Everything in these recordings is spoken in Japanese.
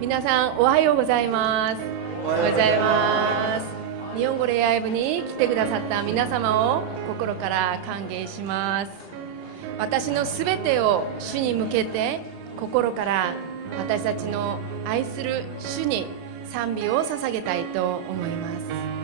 皆さんおはようございます。おはようございます。日本語礼拝部に来てくださった皆様を心から歓迎します。私のすべてを主に向けて心から私たちの愛する主に賛美を捧げたいと思います。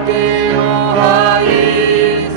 주께 요愛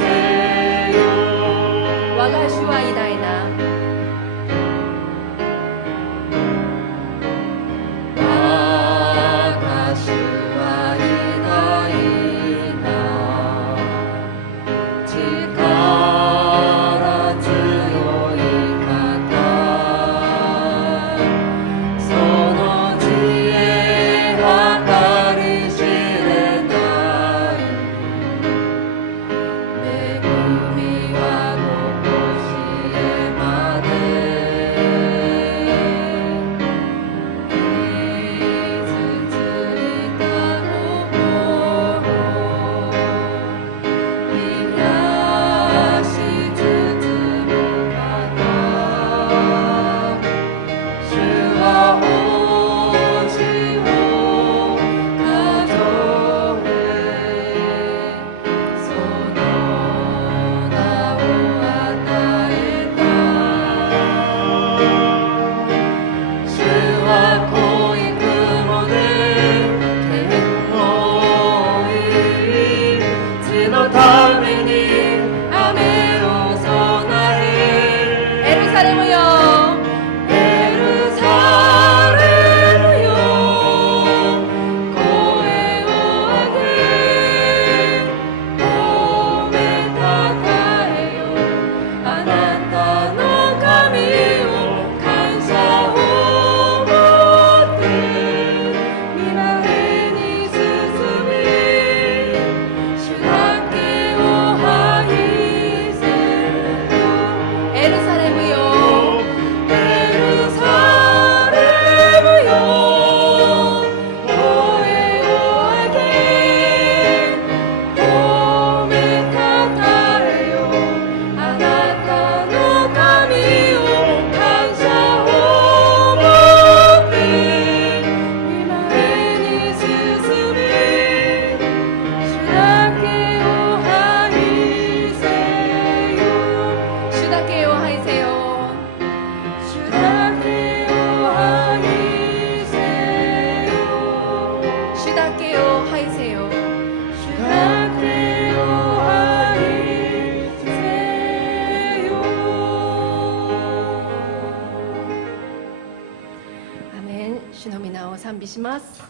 賛美します。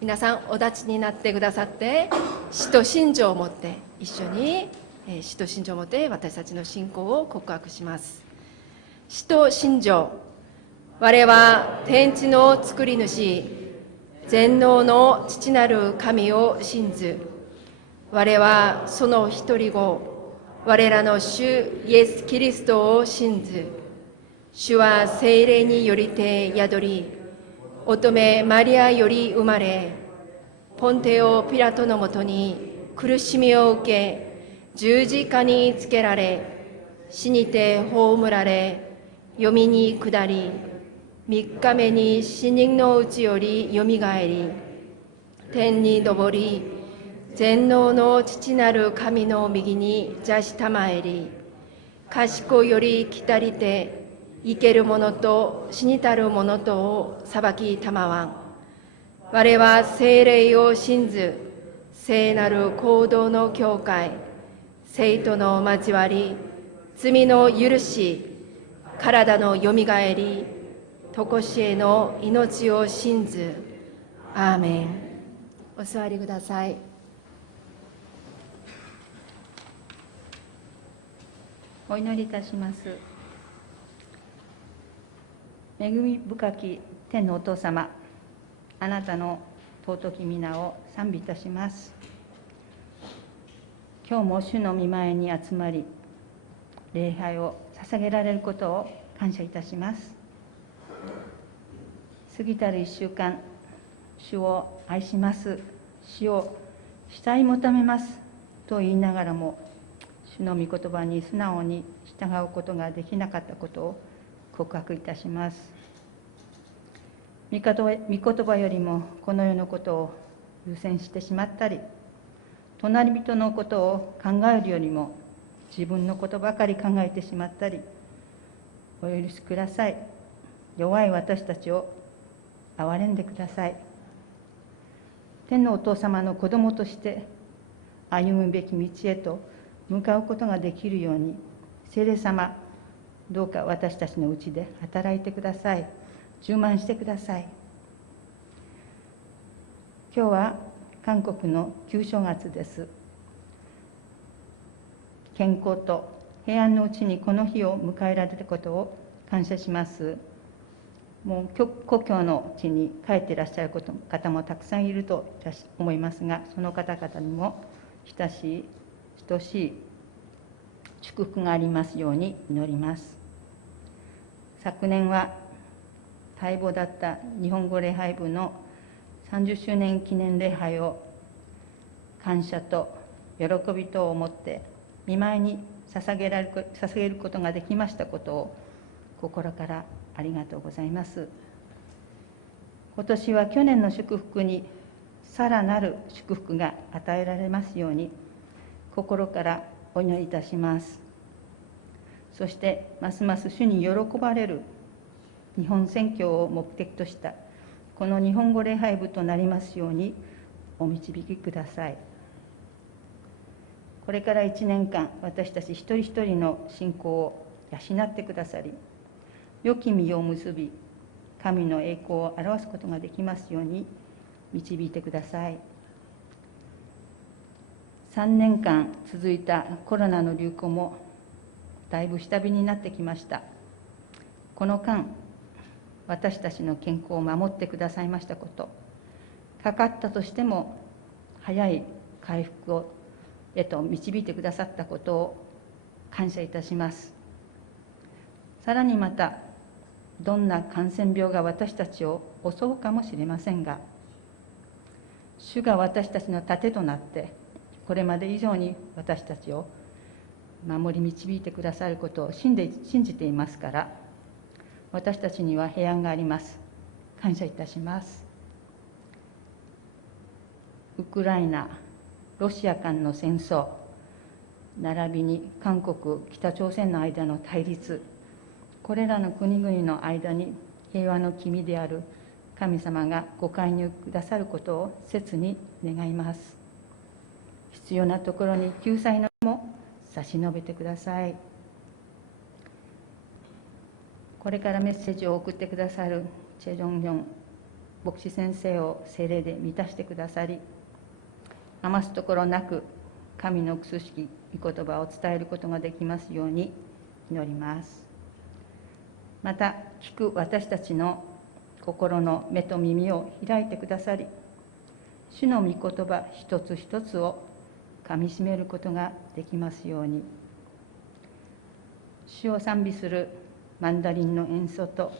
皆さんお立ちになってくださって、使徒信条を持って一緒に使徒信条を持って私たちの信仰を告白します。使徒信条。我は天地の作り主、全能の父なる神を信ず。我はその一人子、我らの主イエス・キリストを信ず。主は聖霊によりて宿り、乙女マリアより生まれ、ポンテオ・ピラトのもとに苦しみを受け、十字架につけられ、死にて葬られ、読みに下り、3日目に死人のうちよりよみがえり、天に昇り、全能の父なる神の右に座したまえり、賢より来たりて、生ける者と死にたる者とを裁きたまわん。我は聖霊を信ず、聖なる行動の教会、聖徒の交わり、罪の許し、体のよみがえり、とこしえの命を信ず。アーメン。お座りください。お祈りいたします。恵み深き天のお父様、あなたの尊き皆を賛美いたします。今日も主の御前に集まり、礼拝を捧げられることを感謝いたします。過ぎたる1週間、主を愛します、主を慕い求めますと言いながらも、主の御言葉に素直に従うことができなかったことを告白いたします。御言葉よりもこの世のことを優先してしまったり、隣人のことを考えるよりも自分のことばかり考えてしまったり、お許しください。弱い私たちを憐れんでください。天のお父様の子供として歩むべき道へと向かうことができるように、聖霊様、どうか私たちのうちで働いてください。充満してください。今日は韓国の旧正月です。健康と平安のうちにこの日を迎えられたことを感謝します。もう故郷の地に帰っていらっしゃる方もたくさんいると思いますが、その方々にも等しい祝福がありますように祈ります。昨年は待望だった日本語礼拝部の30周年記念礼拝を感謝と喜びとを持って御前に捧げることができましたことを心からありがとうございます。今年は去年の祝福にさらなる祝福が与えられますように心からお祈りいたします。そしてますます主に喜ばれる日本宣教を目的としたこの日本語礼拝部となりますようにお導きください。これから1年間、私たち一人一人の信仰を養ってくださり、良き実を結び、神の栄光を表すことができますように導いてください。3年間続いたコロナの流行もだいぶ下火になってきました。この間、私たちの健康を守ってくださいましたこと、かかったとしても早い回復へと導いてくださったことを感謝いたします。さらにまた、どんな感染病が私たちを襲うかもしれませんが、主が私たちの盾となって、これまで以上に私たちを守り導いてくださることを信じていますから、私たちには平安があります。感謝いたします。ウクライナ、ロシア間の戦争、並びに韓国、北朝鮮の間の対立、これらの国々の間に平和の君である神様がご介入くださることを切に願います。必要なところに救済の手も差し伸べてください。これからメッセージを送ってくださるチェ・ジョンヒョン牧師先生を聖霊で満たしてくださり、余すところなく神の苦しき御言葉を伝えることができますように祈ります。また聞く私たちの心の目と耳を開いてくださり、主の御言葉一つ一つをかみしめることができますように、主を賛美するマンダリンの演奏と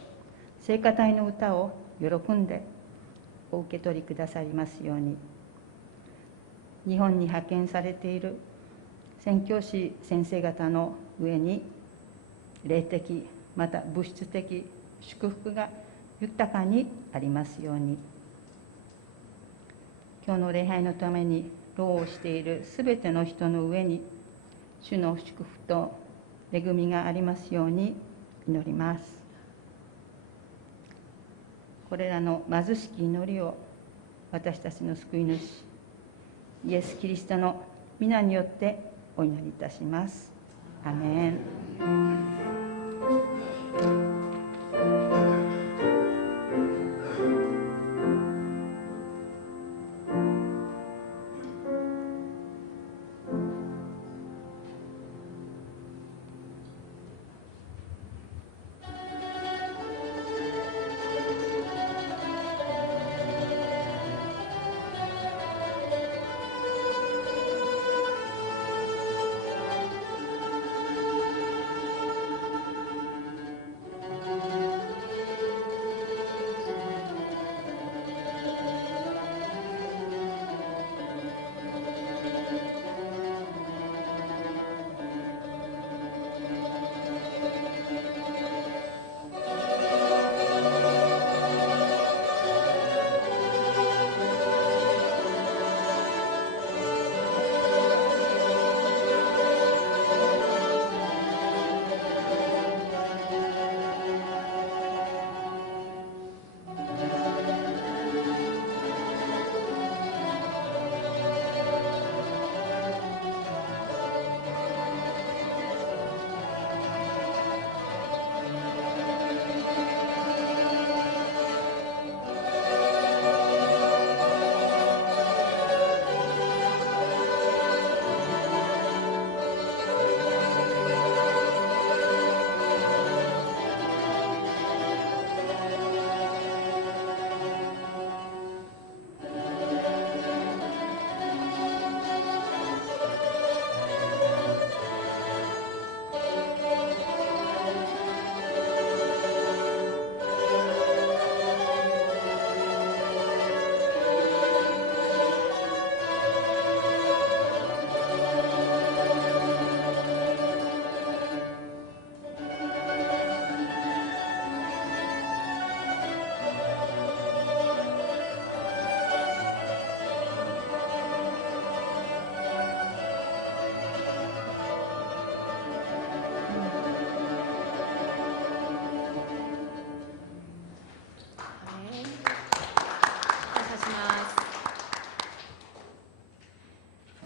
聖歌隊の歌を喜んでお受け取りくださいますように、日本に派遣されている宣教師先生方の上に霊的また物質的祝福が豊かにありますように、今日の礼拝のために労をしているすべての人の上に主の祝福と恵みがありますように祈ります。これらの貧しき祈りを私たちの救い主イエス・キリストの皆によってお祈りいたします。アーメン。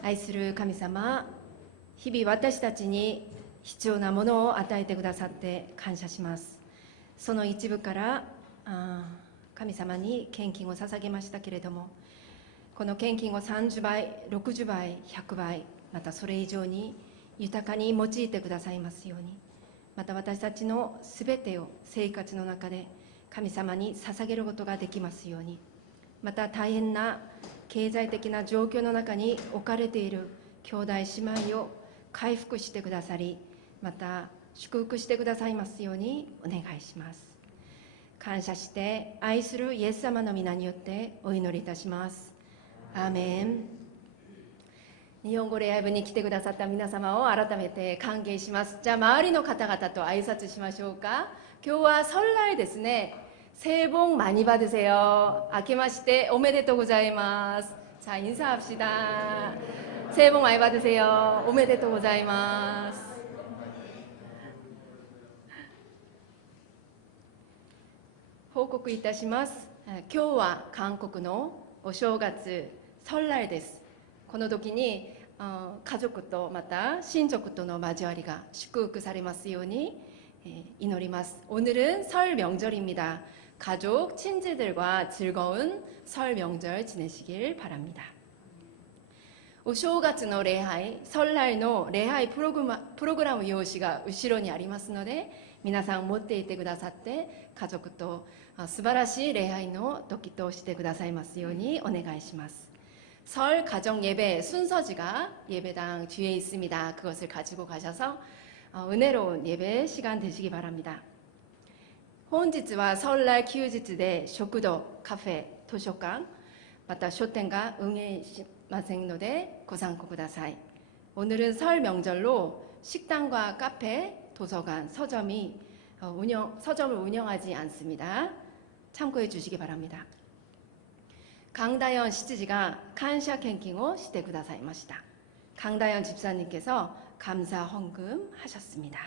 愛する神様、日々私たちに必要なものを与えてくださって感謝します。その一部から神様に献金を捧げましたけれども、この献金を30倍、60倍、100倍、またそれ以上に豊かに用いてくださいますように、また私たちのすべてを生活の中で神様に捧げることができますように、また大変な経済的な状況の中に置かれている兄弟姉妹を回復してくださり、また祝福してくださいますようにお願いします。感謝して愛するイエス様の皆によってお祈りいたします。アーメン。日本語礼拝部に来てくださった皆様を改めて歓迎します。じゃあ周りの方々と挨拶しましょうか。今日は설날ですね。새해 복 많이 받으세요. 明けましておめでとうございます。자 인사합시다. 새해 복 많이 받으세요. おめでとうございます。報告いたします。今日は韓国のお正月설날です。この時に家族とまた親族との交わりが祝福されますように祈ります。오늘은 설 명절입니다. 가족, 친지들과 즐거운 설 명절 지내시길 바랍니다. お正月の礼拝、설날の礼拝プログラム用紙が後ろにありますので、皆さん持っていてくださって、家族と素晴らしい礼拝の時としてくださいますようにお願いします。설 가정 예배 순서지가 예배당 뒤에 있습니다. 그것을 가지고 가셔서 은혜로운 예배 시간 되시기 바랍니다. 本日は 설날休日で食堂、カフェ、図書館、また書店が運営しませんのでご参考ください。 오늘은 설 명절로 식당과 카페, 도서관, 서점을 운영하지 않습니다. 참고해 주시기 바랍니다. 강다연 시지가 감사献金をしてくださいました. 강다연 집사님께서 감사 헌금 하셨습니다.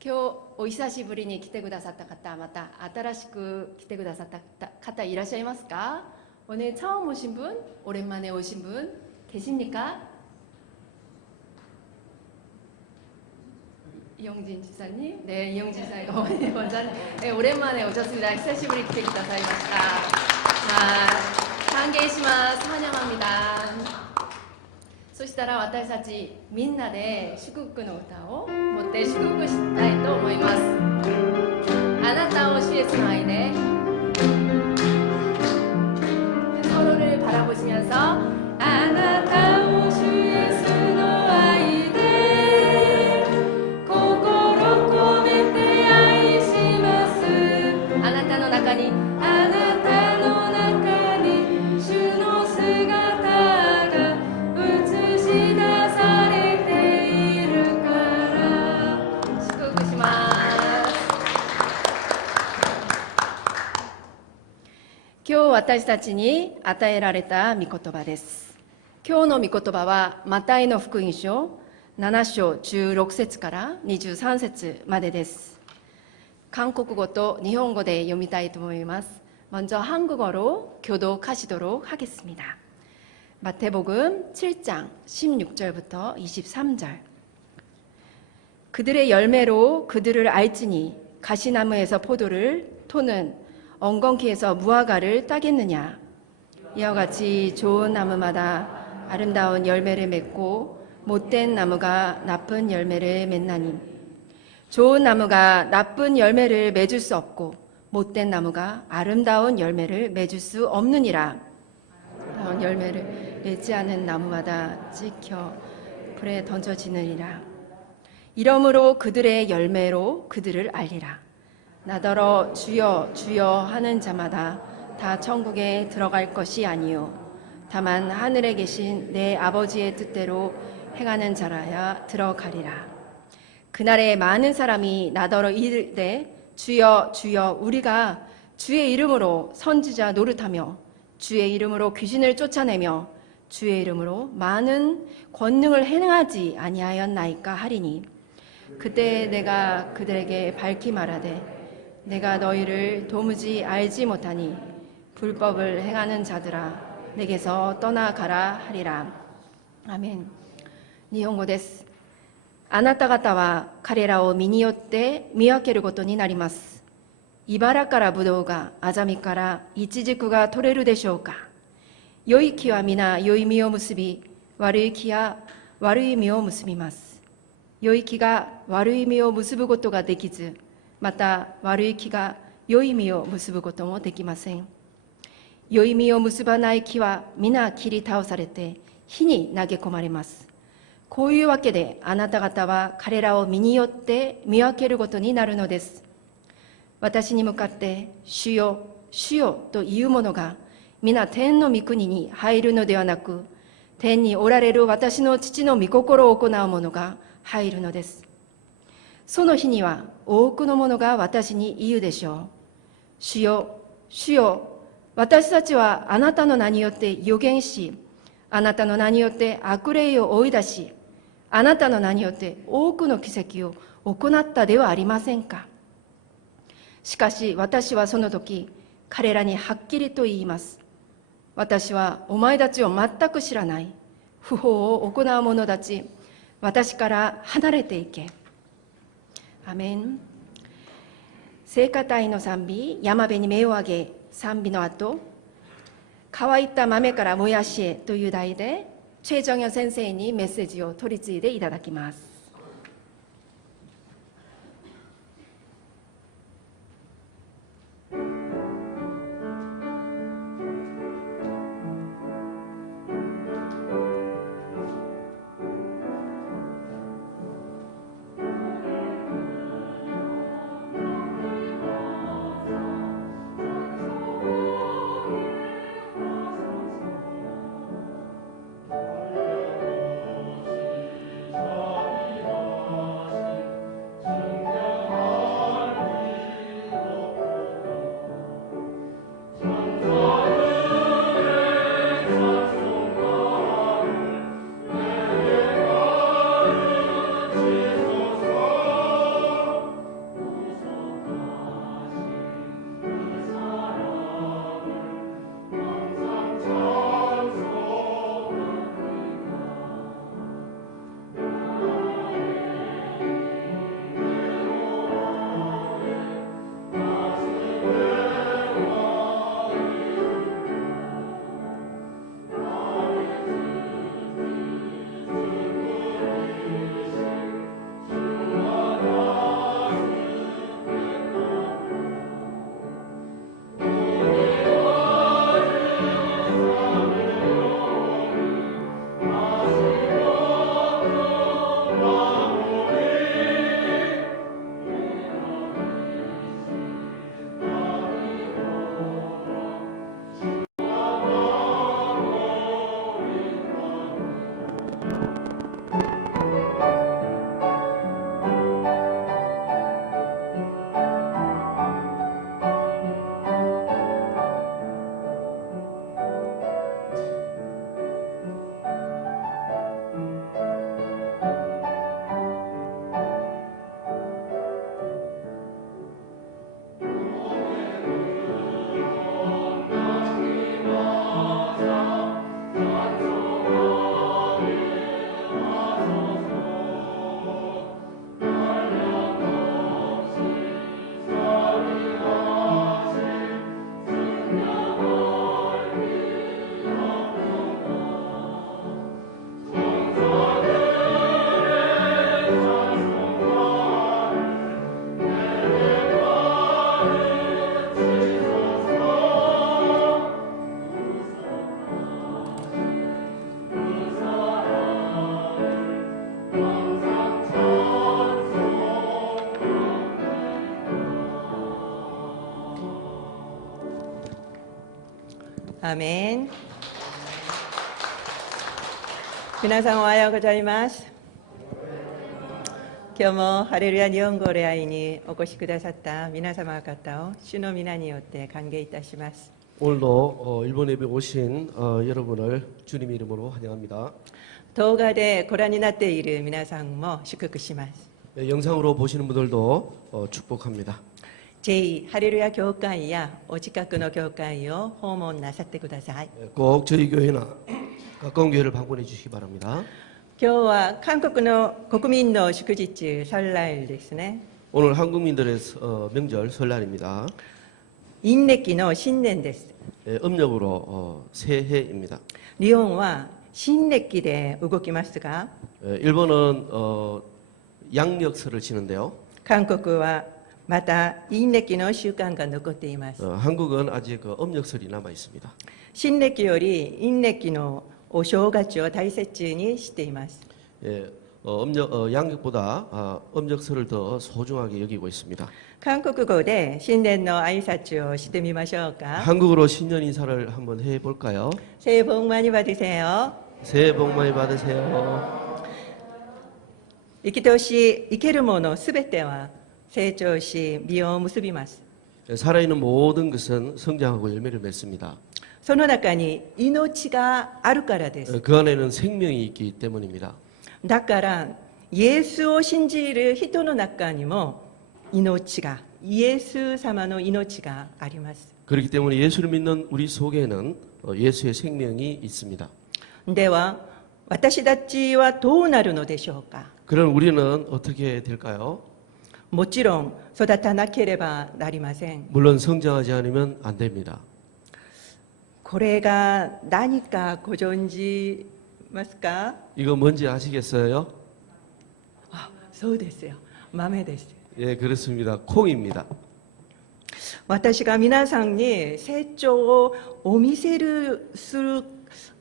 今日お久しぶりに来てくださった方、また新しく来てくださった方いらっしゃいますか? 오늘 처음 오신 분, 오랜만에 오신 분 계십니까? 이영진 집사님, 네, 이영진 집사님, 원장님, 네, 오랜만에 오셨습니다. 久しぶりに来てくださいました. 환영합니다. 환영합니다. そしたら私たちみんなで祝福の歌を持って祝福したいと思います。あなたを主イエスの愛で 서로를 바라보시면서あなたを主イエスの愛で心込めて愛します。あなたの中にあなたの中に主の姿が映し出されているから祝福します。今日私たちに与えられた御言葉です。今日の御言葉はマタイの福音書7章16節から23節までです。韓国語と日本語で読みたいと思います。먼저 한국어로 교독하시도록 하겠습니다. 마태복음 7장 16절부터 23절. 그들의 열매로 그들을 알지니 가시나무에서 포도를 토는 엉겅퀴에서 무화과를 따겠느냐. 이와 같이 좋은 나무마다 아름다운 열매를 맺고 못된 나무가 나쁜 열매를 맺나니 좋은 나무가 나쁜 열매를 맺을 수 없고 못된 나무가 아름다운 열매를 맺을 수 없느니라. 열매를 맺지 않은 나무마다 찍혀 불에 던져지느니라. 이러므로 그들의 열매로 그들을 알리라. 나더러 주여 주여 하는 자마다 다 천국에 들어갈 것이 아니요 다만 하늘에 계신 내 아버지의 뜻대로 행하는 자라야 들어가리라. 그날에 많은 사람이 나더러 이르되 주여 주여 우리가 주의 이름으로 선지자 노릇하며 주의 이름으로 귀신을 쫓아내며 주의 이름으로 많은 권능을 행하지 아니하였나이까 하리니 그때 내가 그들에게 밝히 말하되 내가 너희를 도무지 알지 못하니 불법을 행하는 자들아 내게서 떠나가라 하리라. 아멘. 日本語です。あなた方は彼らを見によって見分けることになります。茨からブドウが、アザミからイチジクが取れるでしょうか。良い木は皆良い実を結び、悪い木は悪い実を結びます。良い木が悪い実を結ぶことができず、また悪い木が良い実を結ぶこともできません。良い実を結ばない木は皆切り倒されて火に投げ込まれます。こういうわけであなた方は彼らを見によって見分けることになるのです。私に向かって主よ主よという者が皆天の御国に入るのではなく、天におられる私の父の御心を行う者が入るのです。その日には多くの者が私に言うでしょう。主よ主よ、私たちはあなたの名によって預言し、あなたの名によって悪霊を追い出し、あなたの名によって多くの奇跡を行ったではありませんか。しかし私はその時、彼らにはっきりと言います。私はお前たちを全く知らない。不法を行う者たち、私から離れていけ。アメン。聖歌隊の賛美、山辺に目を上げ賛美の後、乾いた豆からもやしへという題で、チェ・ジョンヨ先生にメッセージを取り継いでいただきます。アーメン。皆さんおはようございます。今日もハレルヤ日本語礼拝にお越しくださった皆様方を主の皆によって歓迎いたします。 오늘도 일본 예배 오신 여러분을 주님 이름으로 환영합니다. 動画でご覧になっている皆さんも祝福します。 영상으로 보시는 분들도 축복합니다. J ハレルヤ教会やお近くの教会を訪問なさってください。 꼭 저희 교회나 가까운 교회를 방문해 주시기 바랍니다. 今日は韓国の国民の祝日설날ですね。 오늘 한국민들의 명절 설날입니다. 陰暦の新年です。 음력으로 새해입니다. 日本は新暦で動きますが、 일본은 양력설을 지는데요. 韓国はまた陰暦の習慣が残っています。 한국은 아직 음력설이 남아 있습니다. 新暦より陰暦のお正月を大切にしています。 양력보다 음력설을 더 소중하게 여기고 있습니다. 韓国語で新年の挨拶をしてみましょうか。 한국어로 신년 인사를 한번 해볼까요? 새해 복 많이 받으세요. 새해 복 많이 받으세요. 生き通し生けるものすべては成長し実を結びます。 살아있는 모든 것은 성장하고 열매를 맺습니다. その中に命があるからです。 그 안에는 생명이 있기 때문입니다. だからイエスを信じる人の中にも命が、イエス様の命があります。 그렇기 때문에 예수를 믿는 우리 속에는 예수의 생명이 있습니다. では私たちはどうなるのでしょうか。 그럼 우리는 어떻게 될까요? もちろん育たなければなりません。 물론 성장하지 않으면 안 됩니다. これが何かご存知ますか？ 이거 뭔지 아시겠어요? あ、そうですよ。豆です。 예, 그렇습니다. 콩입니다. 私が皆さんに成長をお見せする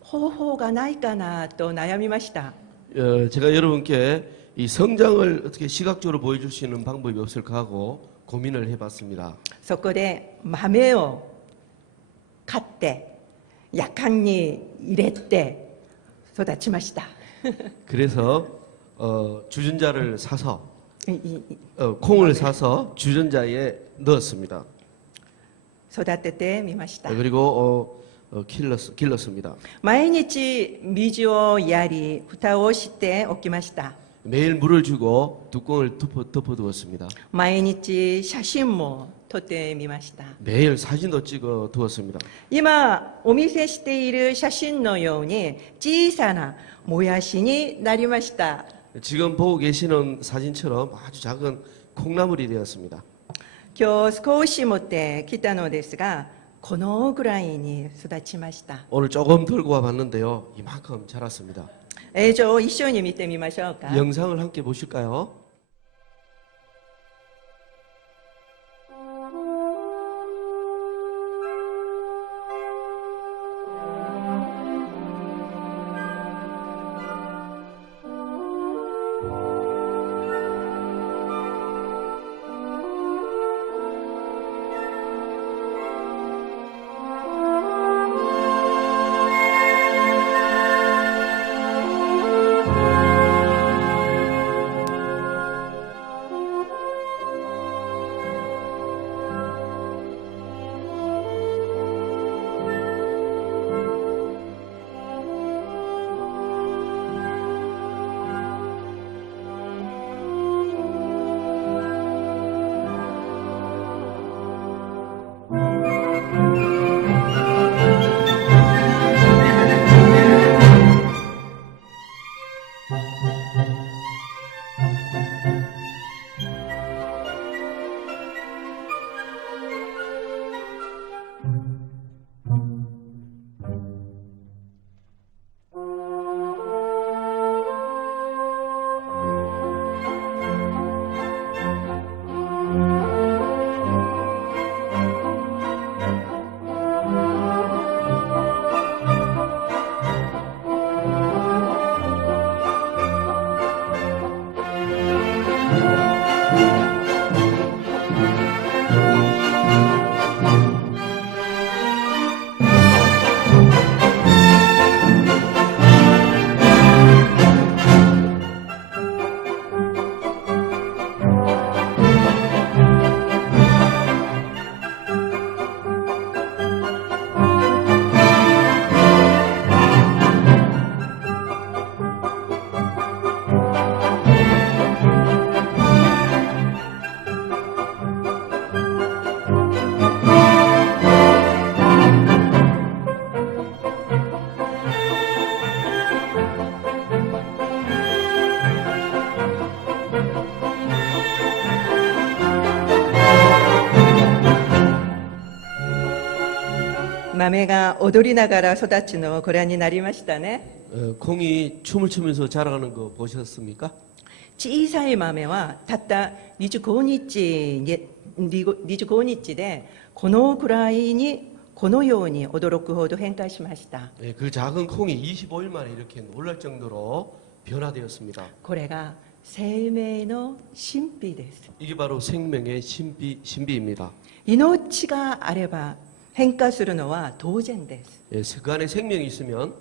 方法がないかなと悩みました。 제가 여러분께 이 성장을 어떻게 시각적으로 보여줄 수 있는 방법이 없을까 하고 고민을 해봤습니다. そこで豆を買ってやかんに入れて育ちました。 그래서 주전자를 사서 いい 콩을 사서 주전자에 넣었습니다. 育ててみました。 그리고 길렀습니다. 毎日水をやり蓋をしておきました。 매일 물을 주고 뚜껑을 덮어두었습니다. 毎日写真も撮ってみました。 매일 사진도 찍어 두었습니다. 今お見せしている写真のように小さなもやしになりました。 지금 보고 계시는 사진처럼 아주 작은 콩나물이 되었습니다. 今日少し持ってきたのですが、このぐらいに育ちました。 오늘 조금 들고 와봤는데요. 이만큼 자랐습니다. 映像を一緒に見てみましょうか。 영상을 함께 보실까요?豆が踊りながら育ちのをご覧になりましたね。 콩이 춤을 추면서 자라가는 거 보셨습니까? 小さい豆はたった25日でこのくらいにこのように驚くほど変化しました。 그 작은 콩이 25일 만에 이렇게 놀랄 정도로 변화되었습니다. これが生命の神秘です。 이게 바로 생명의 신비입니다. 命があれば変化するのは当然です。 그 안에 생명이 있으면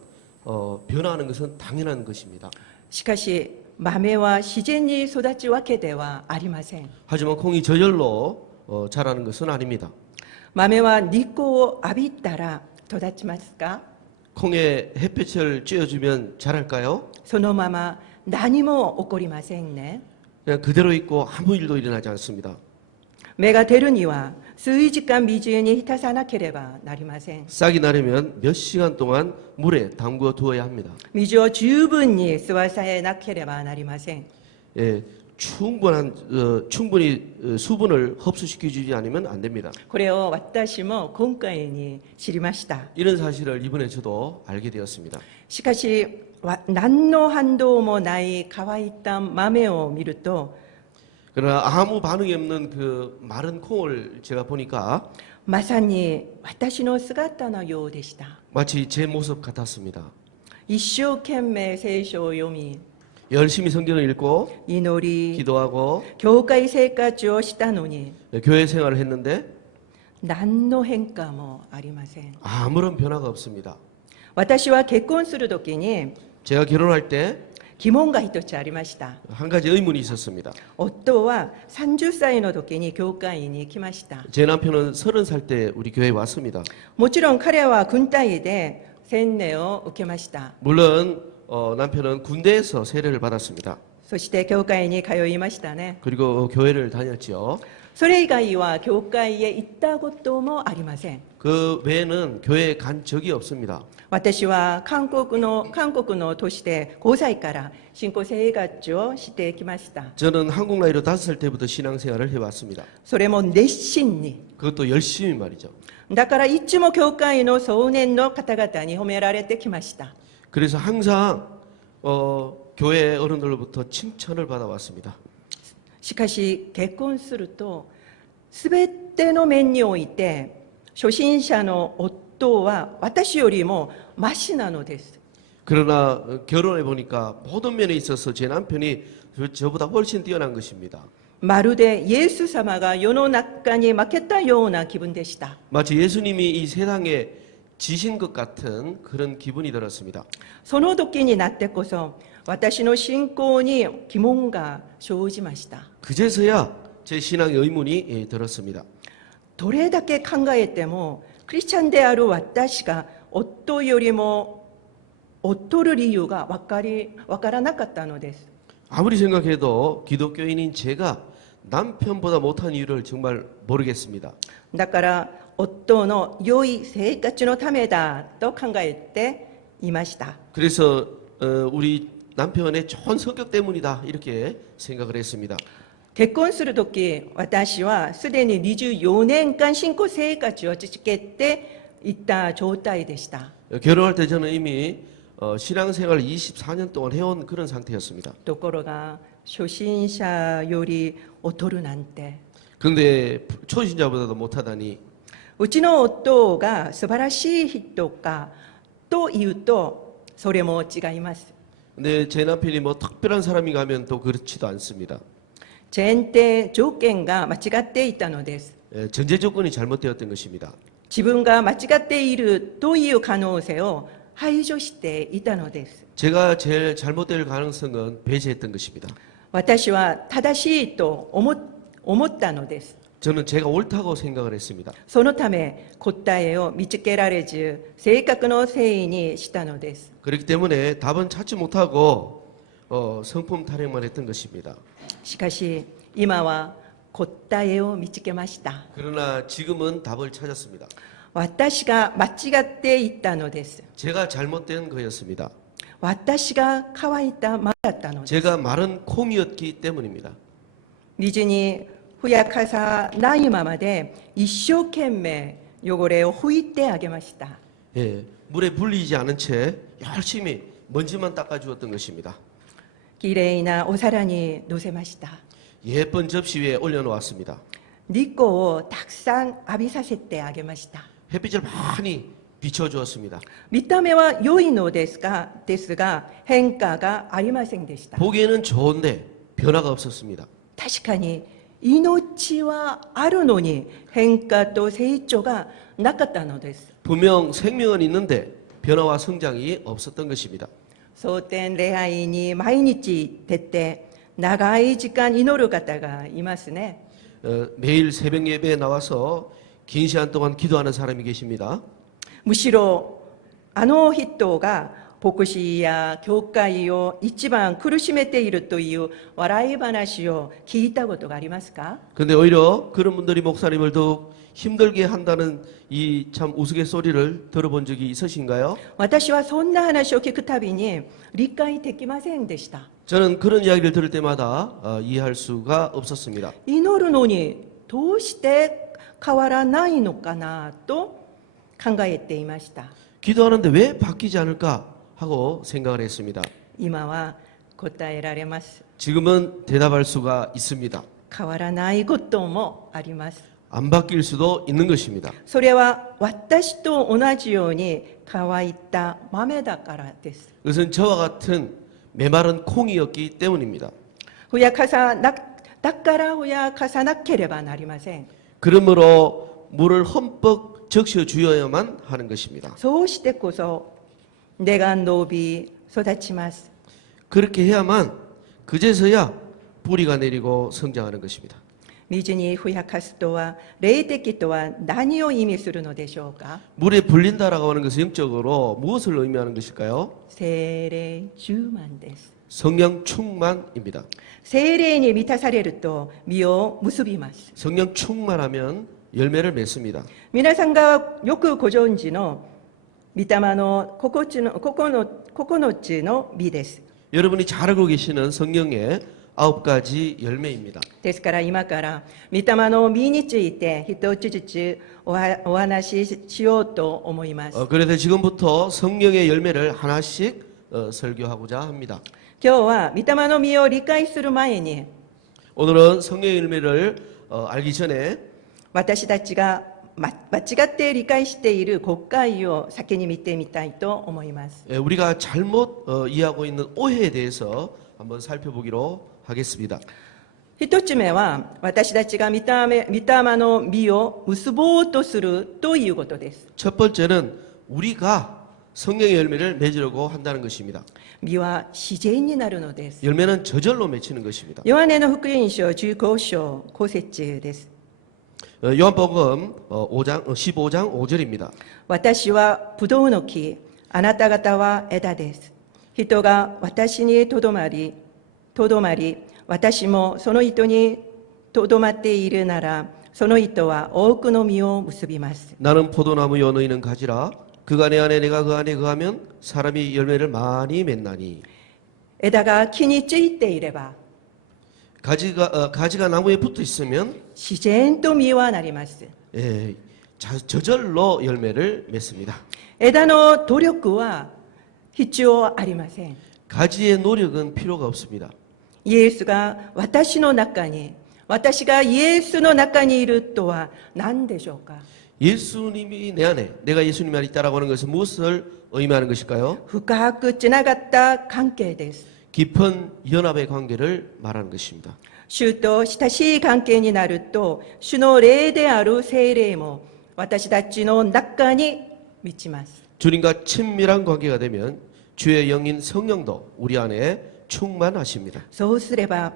변화하는 것은 당연한 것입니다. しかし豆は自然に育つわけではありません。 하지만 콩이 저절로 자라는 것은 아닙니다. 豆は日光を浴びたら育ちますか？ 콩에 햇볕을 쬐어주면 자랄까요? そのまま何も起こりませんね。 그냥 그대로 있고 아무 일도 일어나지 않습니다. 芽が出るには数時間水に浸さなければなりません。 싹이 나려면 몇 시간 동안 물에 담궈 두어야 합니다. 水を十分に吸わせなければなりません。 예, 충분히 수분을 흡수시켜주지 않으면 안 됩니다. これを私も今回に知りました。 이런 사실을 이번에 저도 알게 되었습니다. しかし何の反動もない乾いた豆を見ると 그러나 아무 반응이 없는 그 마른 콩을 제가 보니까 まさに私の姿のようでした。 마치 제 모습 같았습니다. 一生懸命聖書を読み 열심히 성경을 읽고 祈り 기도하고 教会生活をしたのに 교회 생활을 했는데 何の変化もありません。 아무런 변화가 없습니다. 私は結婚するときに 제가 결혼할 때 疑問が一つありました。 한 가지 의문이 있었습니다. 夫は30歳の時に教会に来ました。 제 남편은 30살 때 우리 교회에 왔습니다. もちろん彼は軍隊で洗礼を受けました。 물론 남편은 군대에서 세례를 받았습니다. そして教会に通いましたね。 그리고 교회를 다녔지요. それ以外は教会へ行ったこともありません。 그 외에는 교회에 간 적이 없습니다. 私は韓国の都市で5歳から信仰生活をしてきました。 저는 한국 나이로 5살 때부터 신앙생활을 해왔습니다. それも熱心に。 그것도 열심히 말이죠. だからいつも教会の壮年の方々に褒められてきました。 그래서 항상 교회 어른들로부터 칭찬을 받아왔습니다. しかし結婚すると全ての面において初心者の夫は私よりもマシなのです。 그러나 결혼해 보니까 모든 면에 있어서 제 남편이 저보다 훨씬 뛰어난 것입니다. まるでイエス様が世の中に負けたような気分でした。 마치 예수님이 이 세상에 지신 것 같은 그런 기분이 들었습니다. その時になってこそ私の信仰に疑問が生じました。 그제서야 제 신앙의 의문이 들었습니다. どれだけ考えてもクリスチャンである私が夫よりも劣る理由がわからなかったのです。 아무리 생각해도 기독교인인 제가 남편보다 못한 이유를 정말 모르겠습니다. だから夫の良い生活のためだと考えていました。 그래서 우리 남편의 좋은 성격 때문이다 이렇게 생각을 했습니다. 結婚するとき、私はすでに24年間信仰生活を続けていた状態でした。 결혼할 때 저는 이미 신앙생활 24년 동안 해온 그런 상태였습니다. ところが初心者より劣るなんて。 그런데 초신자보다도 못하다니 うちの夫が素晴らしい人かというとそれも違います。 근데 제 남편이 뭐 특별한 사람인가 하면 또 그렇지도 않습니다. 前提条件が間違っていたのです。 전제 조건이 잘못되었던 것입니다. 自分が間違っているという可能性を排除していたのです。 제가 제일 잘못될 가능성은 배제했던 것입니다. 私は正しいと思ったのです。 저는 제가 옳다고 생각을 했습니다. そのため答えを見つけられず性格のせいにしたのです。 그렇기 때문에 답은 찾지 못하고 성품 타령만 했던 것입니다. しかし今は答えを見つけました。 그러나 지금은 답을 찾았습니다. 私が間違っていたのです。 제가 잘못된 거였습니다. 私が乾いたまだったのです。 제가 마른 콩이었기 때문입니다. 水にふやかさないままで一生懸命汚れを拭いてあげました。 예, 물에 불리지 않은 채 열심히 먼지만 닦아주었던 것입니다. きれいなお皿に乗せました。 예쁜 접시 위에 올려놓았습니다. 日光をたくさん浴びさせてあげました。 햇빛을 많이 비춰주었습니다. 見た目は良いのですが変化がありませんでした。 보기에는 좋은데 변화가 없었습니다. 確かに命はあるのに変化と成長がなかったのです。 분명 생명은 있는데 변화와 성장이 없었던 것입니다. 蒼天礼拝に毎日出て長い時間祈る方がいますね。 매일 새벽 예배에 나와서 긴 시간 동안 기도하는 사람이 계십니다. むしろあの人が牧師や教会を一番苦しめているという笑い話を聞いたことがありますか？ 근데 오히려 그런 분들이 목사님을 더욱 힘들게 한다는 이 참 우스갯소리를 들어본 적이 있으신가요? 私はそんな話を聞くたびに理解できませんでした。 저는 그런 이야기를 들을 때마다 이해할 수가 없었습니다. 祈るのにどうして変わらないのかなと考えていました。 기도하는데 왜 바뀌지 않을까 하고 생각을 했습니다. 今は答えられます。 지금은 대답할 수가 있습니다. 変わらないこともあります。 안 바뀔 수도 있는 것입니다. それは私と同じように乾いた豆だからです。 그것은 저와 같은 메마른 콩이었기 때문입니다. ふやかさなだからふやかさなければなりません。 그러므로 물을 흠뻑 적셔 주어야만 하는 것입니다. そうしてこそ根が伸び育ちます。 그렇게 해야만 그제서야 뿌리가 내리고 성장하는 것입니다. 水にふやかすとは霊的とは何を意味するのでしょうか。 물에 불린다라고 하는 것은 영적으로 무엇을 의미하는 것일까요? 聖霊充満です。 성령 충만입니다. 聖霊に満たされると実を結びます。 성령 충만하면 열매를 맺습니다. 皆さんがよくご存知の御霊の9つの実です。 여러분이 잘 알고 계시는 성령의 9가지 열매입니다. ですから今から御霊の実について一つずつお話ししようと思います。 그래서 지금부터 성령의 열매를 하나씩 설교하고자 합니다. 今日は御霊の実を理解する前に 오늘은 성령의 열매를 알기 전에 私たちが間違って理解している国会を先に見てみたいと思います。 우리가 잘못 이해하고 있는 오해에 대해서 한번 살펴보기로 하겠습니다. 一つ目は私たちが御霊の実を結ぼうとするということです。 첫 번째는 우리가 성령의 열매를 맺으려고 한다는 것입니다. 実は自然になるのです。 열매는 저절로 맺히는 것입니다. ヨハネの福音書15章5節です。 요한복음 15장 5절입니다. 私はブドウの木、あなた方は枝です。人が私にとどまり、私もその人にとどまっているなら、その人は多くの実を結びます。 나는 포도나무요 너희는 가지라. 그가 내 안에 내가 그 안에 거하면 사람이 열매를 많이 맺나니. 枝が木についていれば、 가지가 나무에 붙어 있으면 自然と実はなります。 저절로 열매를 맺습니다. 枝の努力は必要ありません。 가지의 노력은 필요가 없습니다. イエスが私の中に、私がイエスの中にいるとは何でしょうか。 예수님이 내 안에, 내가 예수님 안에 있다라고 하는 것은 무엇을 의미하는 것일까요? 深くつながった関係です。 깊은 연합의 관계를 말하는 것입니다. 主と親しい関係になると、主の霊である聖霊も私たちの中に満ちます。 주님과 친밀한 관계가 되면 주의 영인 성령도 우리 안에 충만하십니다. そうすれば、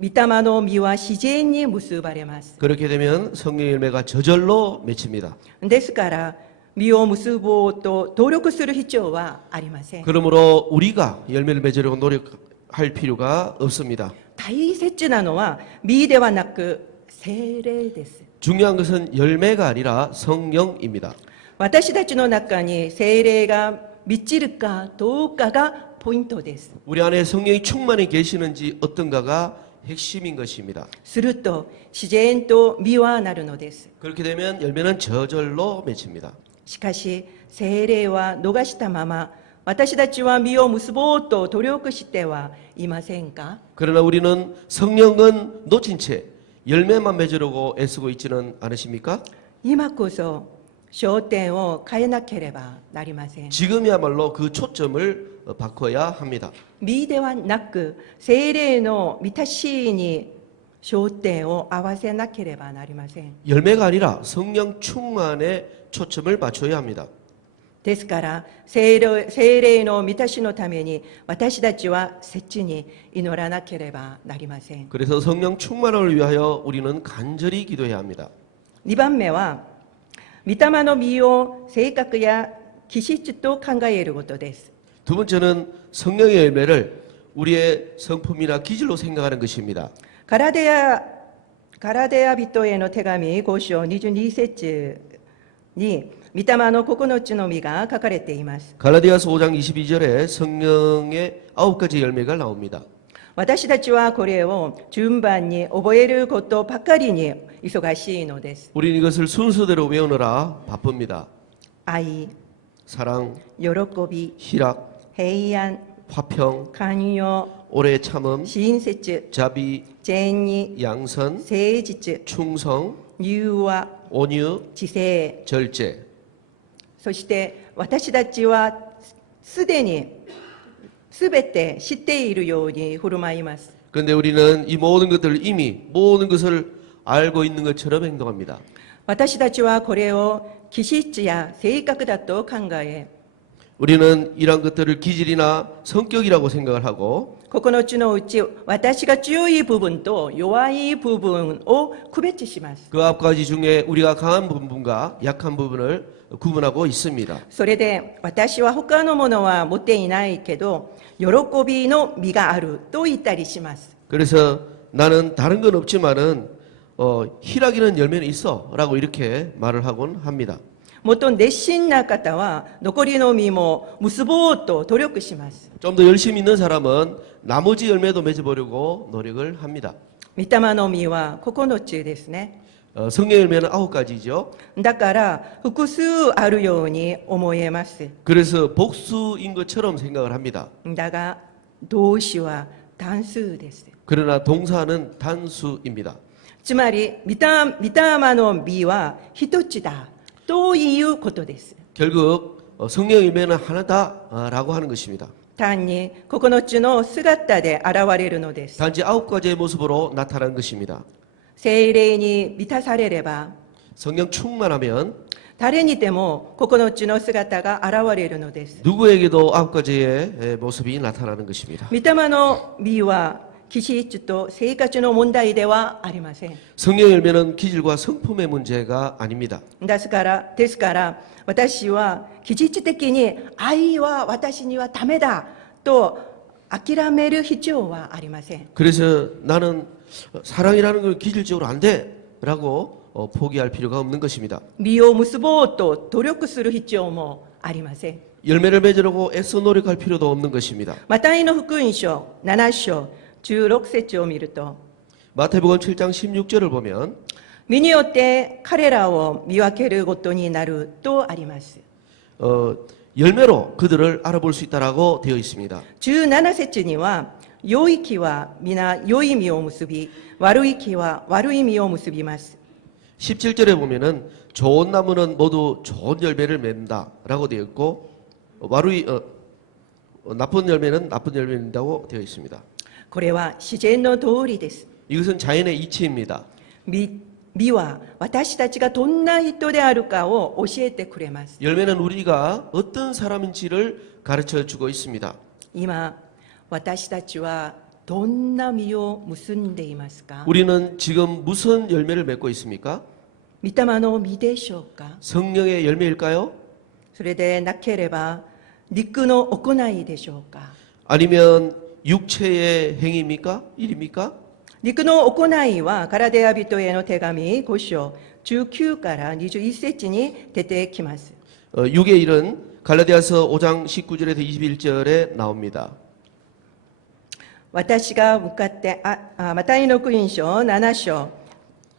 御霊の実は自然に結ばれます。 그렇게 되면 성령의 열매가 저절로 맺힙니다. ですから、実を結ぼうと努力する必要はありません。 그러므로 우리가 열매를 맺으려고 노력할 필요가 없습니다. 大切なのは実ではなく聖霊です。 중요한 것은 열매가 아니라 성령입니다. 私たちの中に聖霊が満ちるかどうかがポイントです。 우리 안에 성령이 충만히 계시는지 어떤가가 핵심인 것입니다. すると自然と実はなるのです。 그렇게 되면 열매는 저절로 맺힙니다. しかし聖霊は逃したまま私たちは実を結ぼうと努力してはいませんか。 그러나 우리는 성령은 놓친 채 열매만 맺으려고 애쓰고 있지는 않으십니까? 今こそ焦点を変えなければなりません。 지금이야말로 그 초점을 바꿔야 합니다. 実ではなく聖霊の満たしに焦点を合わせなければなりません。 열매가 아니라 성령 충만에 초점을 맞춰야 합니다. ですから聖霊の満たしのために私たちは切に祈らなければなりません。 그래서 성령 충만을 위하여 우리는 간절히 기도해야 합니다. 2番目は御霊の実を性格や気質と考えることです。 두 번째는 성령의 열매를 우리의 성품이나 기질로 생각하는 것입니다. ガラデア人への手紙5章22節に御霊の9つの実が書かれています。 갈라디아서 5장 22절에 성령의 9가지 열매가 나옵니다. 私たちはこれを順番に覚えることばかりに忙しいのです。 우리는 이것을 순서대로 외우느라 바쁩니다. 愛、 사랑, 喜び、 희락, 平安、 화평, 寛容、 오래 참음, 親切、 자비, 善意、 양선, 誠実、 충성, 融和、 온유, 知性。 절제. そして私たちはすでにすべて知っているように振る舞います。 그런데 우리는 이 모든 것들을 이미 모든 것을 알고 있는 것처럼 행동합니다. 私たちはこれを気質や性格だと考え、 우리는 이러한 것들을 기질이나 성격이라고 생각을 하고 このちのうち私が強い部分と弱い部分を区別します。 그 앞가지 중에 우리가 강한 부분과 약한 부분을 구분하고 있습니다. それで私は他のものは持っていないけど喜びの実があると言ったりします。 그래서 나는 다른 건 없지만은 희락이라는 열매는 있어라고 이렇게 말을 하곤 합니다. もっと熱心な方は残りの実も結ぼうと努力します。 좀 더 열심히 있는 사람은 나머지 열매도 맺어보려고 노력을 합니다. 御霊の実は9つですね。 성령 열매는 9가지죠. だから複数あるように思えます。 그래서 복수인 것처럼 생각을 합니다. だが動詞は単数です。 그러나 동사는 단수입니다. つまり御霊の実は一つだということです。 결국 성령 열매는 하나다라고 하는 것입니다. 単に9つの姿で現れるのです。 단지 9가지의 모습으로 나타난 것입니다. 聖霊に満たされれば 성령 충만하면 誰にでも9つの姿が現れるのです。 누구에게도 9가지의 모습이 나타나는 것입니다. 御霊の実は気質と生活の問題ではありません。 성령 열매는 기질과 성품의 문제가 아닙니다. ですから私は気質的に愛は私にはダメだと諦める必要はありません。 그래서 나는 사랑이라는 건 기질적으로 안 돼라고 포기할 필요가 없는 것입니다. 実を結ぼうと努力する必要もありません。 열매를 맺으려고 애써 노력할 필요도 없는 것입니다. マタイの福音書7章16節を見ると 마태복음 7장 16절을 보면 実によって彼らを見分けることになるとあります。 열매로 그들을 알아볼 수 있다라고 되어 있습니다. 17節には良い木は皆良い実を結び悪い木は悪い実を結びます。 17절에 보면은 좋은 나무는 모두 좋은 열매를 맺는다라고 되어 있고 나쁜 열매는 나쁜 열매를 맺는다고 되어 있습니다. これは自然の通りです。 이것은 자연의 이치입니다. 実は私たちがどんな人であるかを教えてくれます。 열매는 우리가 어떤 사람인지를 가르쳐 주고 있습니다. 今私たちはどんな実を結んでいますか？ 우리는 지금 무슨 열매를 맺고 있습니까? 御霊の実でしょうか？ 성령의 열매일까요? それでなければ肉の行いでしょうか？ 아니면 육체의 행위입니까? 일입니까? 肉の行いはガラテヤ人への手紙5章19から21節に出てきます。 육의 일은 갈라디아서 5장 19절에서 21절에 나옵니다. 私が向かってマタイの福音書7章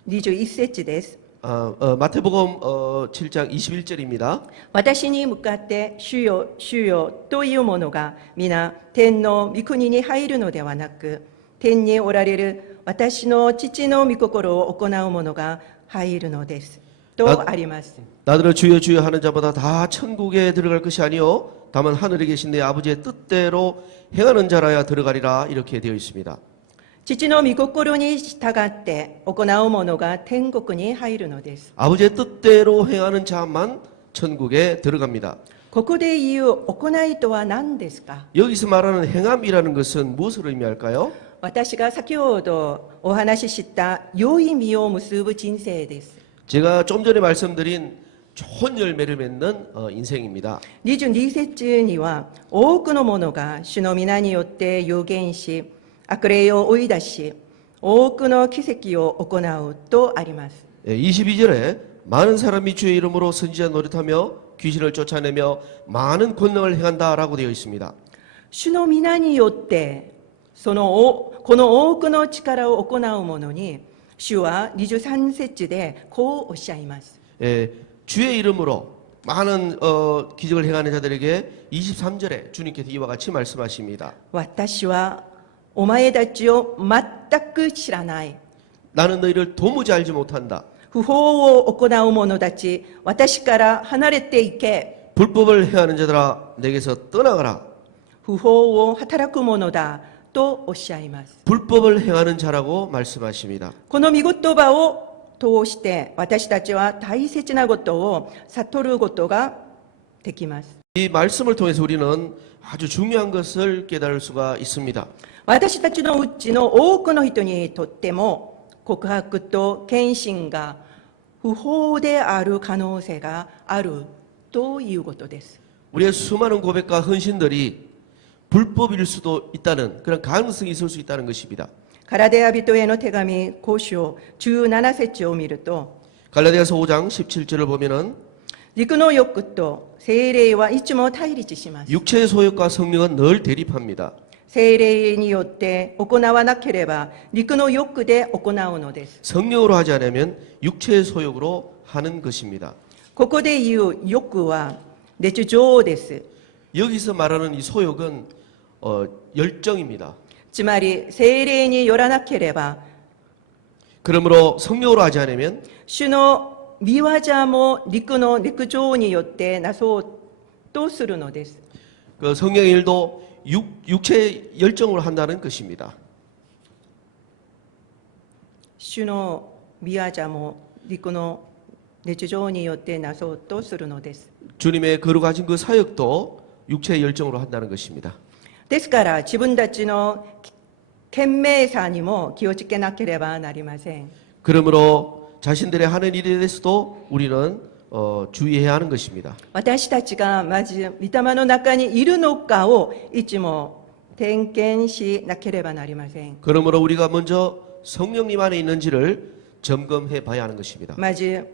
21節です。 마태복음 7장 21절입니다. 私に向かって主よ主よというものが皆天の御国に入るのではなく、天におられる私の父の御心を行う者が入るのですとあります。 나더러 주여 주여 하는 자보다 다 천국에 들어갈 것이 아니요 다만 하늘에 계신 내 아버지의 뜻대로 행하는 자라야 들어가리라 이렇게 되어 있습니다. 父の御心に従って行う者が天国に入るのです。 아버지의 뜻대로 행하는 자만 천국에 들어갑니다. ここで言う行いとは何ですか？ 여기서 말하는 행함이라는 것은 무엇을 의미할까요? 私が先ほどお話しした良い実を結ぶ人生です。 제가 좀 전에 말씀드린 좋은 열매를 맺는 인생입니다. 22節には多くの者が主の皆によって預言し悪霊を追い出し多くの奇跡を行うとあります。 22절에 많은 사람이 주의 이름으로 선지자 노릇하며 귀신을 쫓아내며 많은 권능을 행한다라고 되어 있습니다. 主の皆によってこの多くの力を行う者に主は23節でこうおっしゃいます。 예, 주의 이름으로 많은 기적을 행하는 자들에게 23절에 주님께서 이와 같이 말씀하십니다. 私はお前たちを全く知らない。 나는 너희를 도무지 알지 못한다. 不法を行う者たち、私から離れていけ。 불법을 행하는 자들아 내게서 떠나가라. 不法を働く者だとおっしゃいます。 불법을 행하는 자라고 말씀하십니다. この御言葉を通して私たちは大切なことを悟ることができます。 이 말씀을 통해서 우리는 아주 중요한 것을 깨달을 수가 있습니다. 私たちのうちの多くの人にとっても告白と献身が不法である可能性があるということです。 우리의 수많은 고백과 헌신들이 불법일 수도 있다는 그런 가능성이 있을 수 있다는 것입니다. ガラデヤ人への手紙5章17節を見ると 갈라디아서 5장 17절을 보면은 肉の欲と聖霊はいつも対立します。 육체의 소욕과 성령은 늘 대립합니다. 聖霊によって行わなければ肉の欲で行うのです。 성령으로 하지 않으면 육체의 소욕으로 하는 것입니다. ここで言う欲は熱情です。 여기서 말하는 이 소욕은 열정입니다. つまり聖霊によらなければ 그러므로 성령으로 하지 않으면 主の御業も肉の熱情によってなそうとするのです。 그 성령의 일도 육체의 열정으로 한다는 것입니다. 主の御業も肉の熱情によってなそうとするのです。 주님의 거룩하신 그 사역도 육체의 열정으로 한다는 것입니다. ですから自分たちの賢明さにも気をつけなければなりません。 그러므로 자신들의 하는 일에 대해서도 우리는 주의해야 하는 것입니다. 私たちがまず御霊の中にいるのかをいつも点検しなければなりません。 그러므로 우리가 먼저 성령님 안에 있는지를 점검해 봐야 하는 것입니다. まず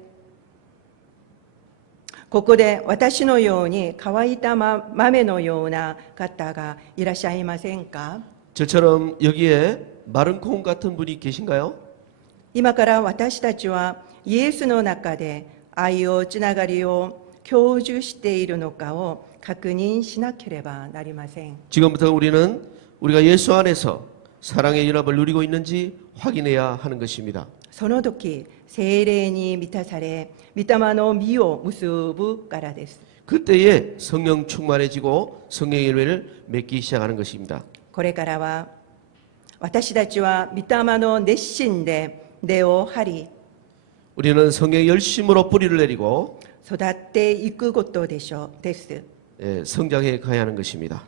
ここで私のように乾いた豆のような方がいらっしゃいませんか？ 저처럼 여기에 마른 콩 같은 분이 계신가요? 今から私たちはイエスの中で愛をつながりを享受しているのかを確認しなければなりません。 지금부터 우리는 우리가 예수 안에서 사랑의 연합을 누리고 있는지 확인해야 하는 것입니다. その時聖霊に満たされ御霊の実を結ぶからです。 그때에 성령 충만해지고 성령의 열매를 맺기 시작하는 것입니다. これからは私たちは御霊の熱心で根を張り 우리는 성령의 열심으로 뿌리를 내리고 育っていくことです。 성장해 가야 하는 것입니다.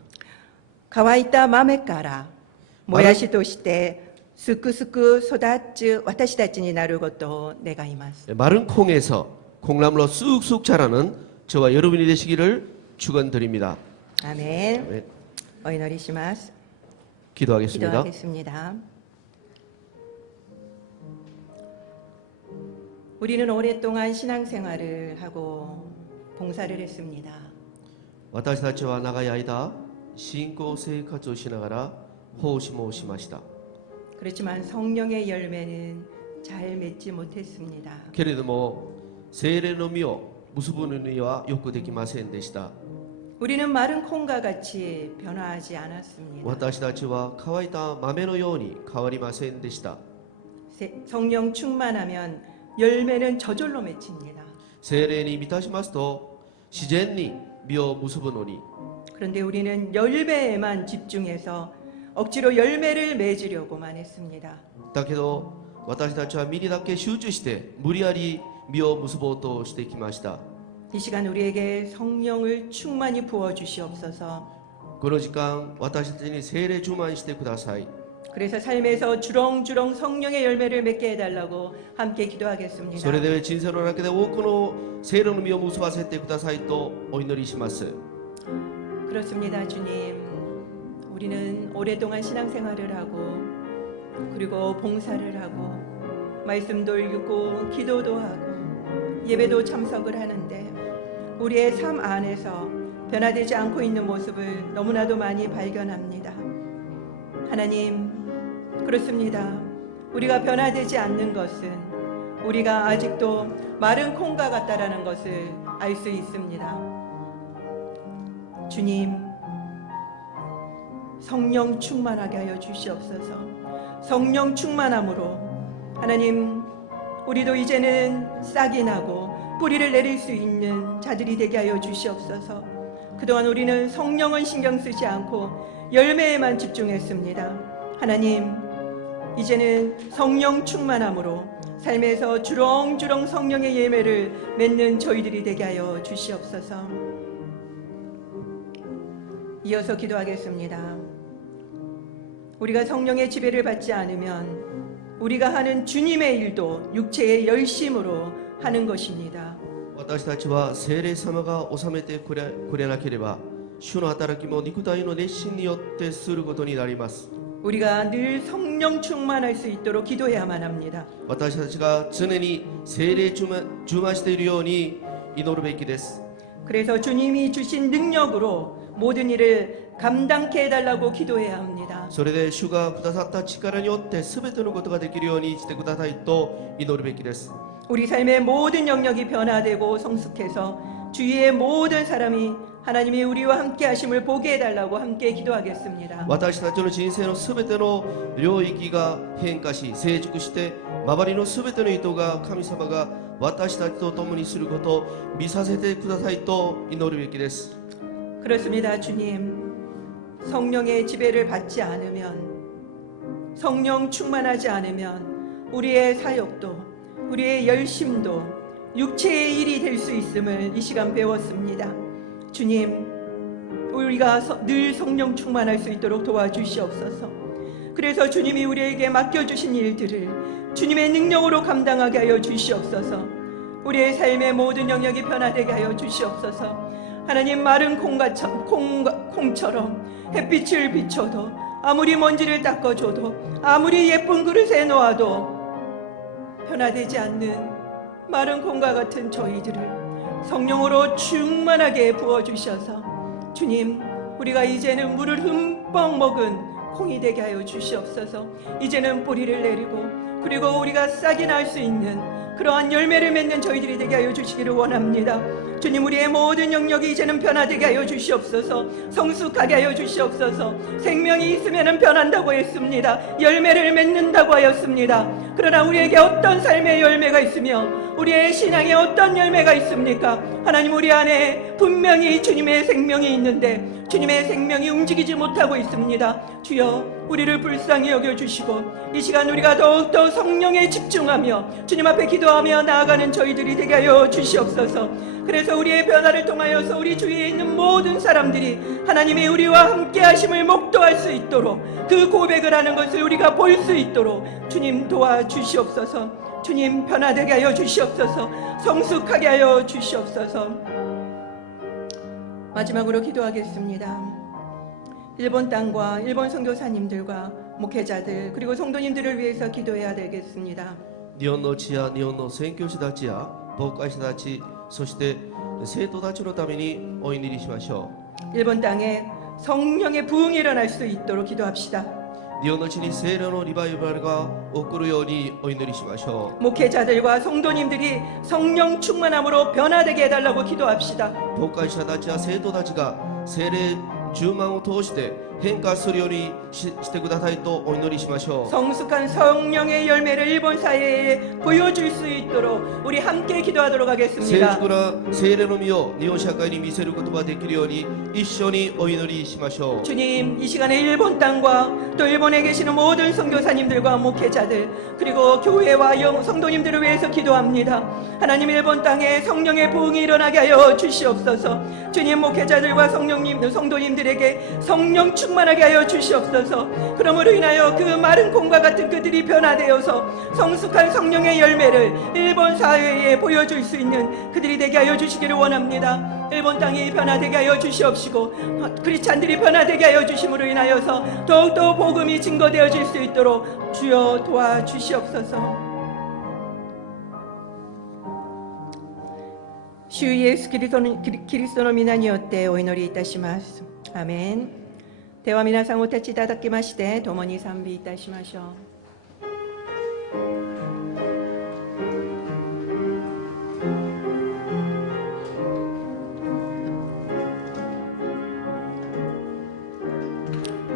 乾いた豆からもやしとしてすくすく育つ私たちになることを願います。 마른 콩에서 콩나물로 쑥쑥 자라는 저와 여러분이 되시기를 축원드립니다. アメン。 네, お祈りします。 기도하겠습니다. 기도하겠습니다. 우리는 오랫동안 신앙생활을 하고 봉사를 했습니다. 私たちは長い間信仰生活をしながら奉仕もしました。 그렇지만 성령의 열매는 잘 맺지 못했습니다. けれども聖霊の実を結ぶのにはよくできませんでした。 우리는 마른 콩과 같이 변화하지 않았습니다. 私たちは乾いた豆のように変わりませんでした。 성령 충만하면 열매는 저절로 맺힙니다. 聖霊に満たしますと自然に実を結ぶのに 그런데 우리는 열매에만 집중해서 억지로 열매를 맺으려고만 했습니다. だけど私たちは実にだけ集中して無理やり実を結ぼうとしてきました。 이 시간 우리에게 성령을 충만히 부어 주시옵소서. この時間私たちに聖霊充満してください。 그래서 삶에서 주렁주렁 성령의 열매를 맺게 해달라고 함께 기도하겠습니다. それで人生の中で多くの聖霊の実を結ばせてくださいとお祈りします。 그렇습니다, 주님. 우리는 오랫동안 신앙생활을 하고 그리고 봉사를 하고 말씀도 읽고 기도도 하고 예배도 참석을 하는데 우리의 삶 안에서 변화되지 않고 있는 모습을 너무나도 많이 발견합니다. 하나님, 그렇습니다. 우리가 변화되지 않는 것은 우리가 아직도 마른 콩과 같다라는 것을 알 수 있습니다. 주님, 성령 충만하게 하여 주시옵소서. 성령 충만함으로 하나님, 우리도 이제는 싹이 나고 뿌리를 내릴 수 있는 자들이 되게 하여 주시옵소서. 그동안 우리는 성령은 신경 쓰지 않고 열매에만 집중했습니다. 하나님, 이제는 성령 충만함으로 삶에서 주렁주렁 성령의 열매를 맺는 저희들이 되게 하여 주시옵소서. 이어서 기도하겠습니다. 우리가 성령의 지배를 받지 않으면 우리가 하는 주님의 일도 육체의 열심으로 하는 것입니다. 私たちは聖霊様が治めてくれなければ主の働きも肉体の熱心によってすることになります。 우리가 늘 성령 충만할 수 있도록 기도해야만 합니다. 私たちが常に聖霊充満しているように祈るべきです。 그래서 주님이 주신 능력으로 모든 일을 감당케 해달라고 기도해야 합니다. それで主がくださった力によって全てのことができるようにしてくださいと祈るべきです。 우리 삶의 모든 영역이 변화되고 성숙해서 주위의 모든 사람이 하나님이 우리와 함께 하심을 보게 해달라고 함께 기도하겠습니다. 私たちの人生の全ての領域が変化し成熟して周りの全ての人が神様が私たちと共にすることを見させてくださいと祈るべきです。 그렇습니다. 주님, 성령의 지배를 받지 않으면, 성령 충만하지 않으면 우리의 사역도 우리의 열심도 육체의 일이 될 수 있음을 이 시간 배웠습니다. 주님, 우리가 늘 성령 충만할 수 있도록 도와주시옵소서. 그래서 주님이 우리에게 맡겨주신 일들을 주님의 능력으로 감당하게 하여 주시옵소서. 우리의 삶의 모든 영역이 변화되게 하여 주시옵소서. 하나님, 마른 콩처럼 햇빛을 비춰도 아무리 먼지를 닦아줘도 아무리 예쁜 그릇에 놓아도 변화되지 않는 마른 콩과 같은 저희들을 성령으로 충만하게 부어주셔서 주님, 우리가 이제는 물을 흠뻑 먹은 콩이 되게 하여 주시옵소서. 이제는 뿌리를 내리고 그리고 우리가 싹이 날 수 있는 그러한 열매를 맺는 저희들이 되게 하여 주시기를 원합니다. 주님, 우리의 모든 영역이 이제는 변화되게 하여 주시옵소서. 성숙하게 하여 주시옵소서. 생명이 있으면 변한다고 했습니다. 열매를 맺는다고 하였습니다. 그러나 우리에게 어떤 삶의 열매가 있으며 우리의 신앙에 어떤 열매가 있습니까? 하나님, 우리 안에 분명히 주님의 생명이 있는데 주님의 생명이 움직이지 못하고 있습니다. 주여, 우리를 불쌍히 여겨주시고 이 시간 우리가 더욱더 성령에 집중하며 주님 앞에 기도하며 나아가는 저희들이 되게 하여 주시옵소서. 그래서 우리의 변화를 통하여서 우리 주위에 있는 모든 사람들이 하나님이 우리와 함께 하심을 목도할 수 있도록 그 고백을 하는 것을 우리가 볼 수 있도록 주님 도와주시옵소서. 주님, 변화되게 하여 주시옵소서. 성숙하게 하여 주시옵소서. 마지막으로 기도하겠습니다. 일본 땅과 일본 선교사님들과 목회자들 그리고 성도님들을 위해서 기도해야 되겠습니다. 日本の地や日本の宣教師たちや牧会者たち、そして生徒たちのためにお祈りしましょう。 일본 땅에 성령의 부흥이 일어날 수 있도록 기도합시다. 日本の地に聖霊のリバイバルが起こるようにお祈りしましょ 목회자들과 성도님들이 성령 충만함으로 변화되게 해달라고 기도합시다. う。牧会者たちや生徒たちが聖霊充満を通して変化するようにしてくださいとお祈りしましょう。 성숙한 성령의 열매를 일본 사회에 보여줄 수 있도록 우리 함께 기도하도록 成 하겠습니다. 熟な聖霊の実を日本社会に見せることができるように一緒にお祈りしましょう。 주님, 이 시간에 일본 땅과 또 일본에 계시는 모든 선교사님들과 목회자들 그리고 교회와 성도님들을 위해서 기도합니다. 하나님, 일본 땅에 성령의 부흥이 일어나게 하여 주시옵소서. 주님, 목회자들과 성도님들에게 성령 충만하게 하여 주시옵소서. 그러므로 인하여 그 마른 콩과 같은 그들이 변화되어서 성숙한 성령의 열매를 일본 사회에 보여줄 수 있는 그들이 되게 하여 주시기를 원합니다. 일본 땅이 변화되게 하여 주시옵시고 크리스찬들이 변화되게 하여 주심으로 인하여서 더욱더 복음이 증거되어질 수 있도록 주여 도와주시옵소서. 주 예수 그리스도의皆によってお祈りいたします。アメン。では皆さんお立ちいただきまして共に賛美いたしましょう。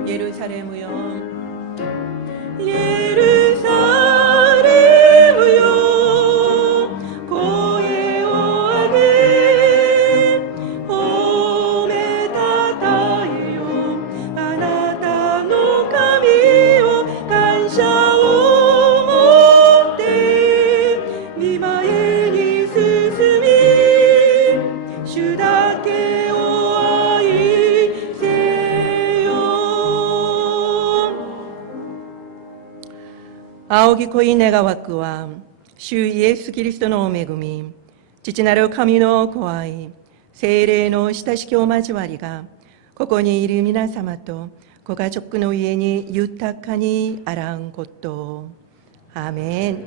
예루살렘요 예루살렘よ声を上げ褒めたたえよあなたの神を感謝を持って御前に進み主だけを愛せよ。仰ぎ恋願わくは主イエスキリストのお恵み父なる神のご愛聖霊の親しきお交わりがここにいる皆様とご家族の家に豊かにあらんことを。アーメン。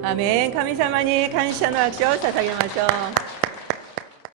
アーメン。神様に感謝の握手を捧げましょう。